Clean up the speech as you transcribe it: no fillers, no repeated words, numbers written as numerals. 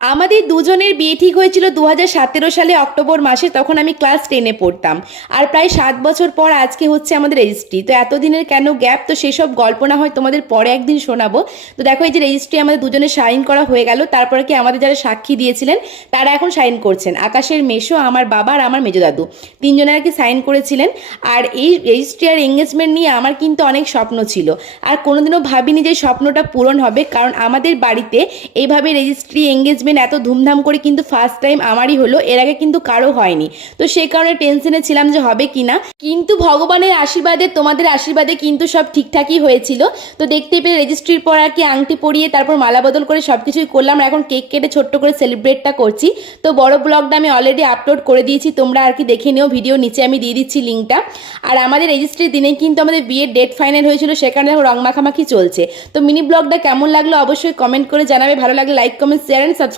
আমাদের দুজনের বিয়ে ঠিক হয়েছিল 2017 সালে অক্টোবর মাসে। তখন আমি ক্লাস 10-এ পড়তাম। আর প্রায় 7 বছর পর আজকে হচ্ছে আমাদের রেজিস্ট্রি। তো এতদিনের কেন গ্যাপ, তো সেসব গল্প না হয় তোমাদের পরে একদিন শোনাবো। তো দেখো, এই যে রেজিস্ট্রি আমাদের দুজনের সাইন করা হয়ে গেল। তারপরে কি আমাদের যারা সাক্ষী দিয়েছিলেন তারা এখন সাইন করছেন। আকাশের মেশো, আমার বাবা আর আমার মেজো দাদু, তিনজনের আর কি সাইন করেছিলেন। আর এই রেজিস্ট্রি আর এঙ্গেজমেন্ট নিয়ে আমার কিন্তু অনেক স্বপ্ন ছিল, আর কোনোদিনও ভাবিনি যে স্বপ্নটা পূরণ হবে। কারণ আমাদের বাড়িতে এইভাবে রেজিস্ট্রি এঙ্গেজমেন্ট এত ধুমধাম করে কিন্তু ফার্স্ট টাইম আমারই হলো, এর আগে কিন্তু কারো হয়নি। তো সেই কারণে টেনশনে ছিলাম যে হবে কিনা, কিন্তু ভগবানের আশীর্বাদে, তোমাদের আশীর্বাদে কিন্তু সব ঠিকঠাকই হয়েছিল। তো দেখতে পেয়ে রেজিস্ট্রির পর আর কি আংটি পরিয়ে তারপর মালা বদল করে সব কিছুই করলাম। আর এখন কেক কেটে ছোট্ট করে সেলিব্রেটটা করছি। তো বড় ব্লগটা আমি অলরেডি আপলোড করে দিয়েছি, তোমরা আর কি দেখে নিও, ভিডিও নিচে আমি দিয়ে দিচ্ছি লিঙ্কটা। আর আমাদের রেজিস্ট্রির দিনে কিন্তু আমাদের বিয়ের ডেট ফাইনাল হয়েছিল, সেখানে রং মাখামাখি চলছে। তো মিনি ব্লগটা কেমন লাগলো অবশ্যই কমেন্ট করে জানাবে। ভালো লাগলে like, comment, share and subscribe.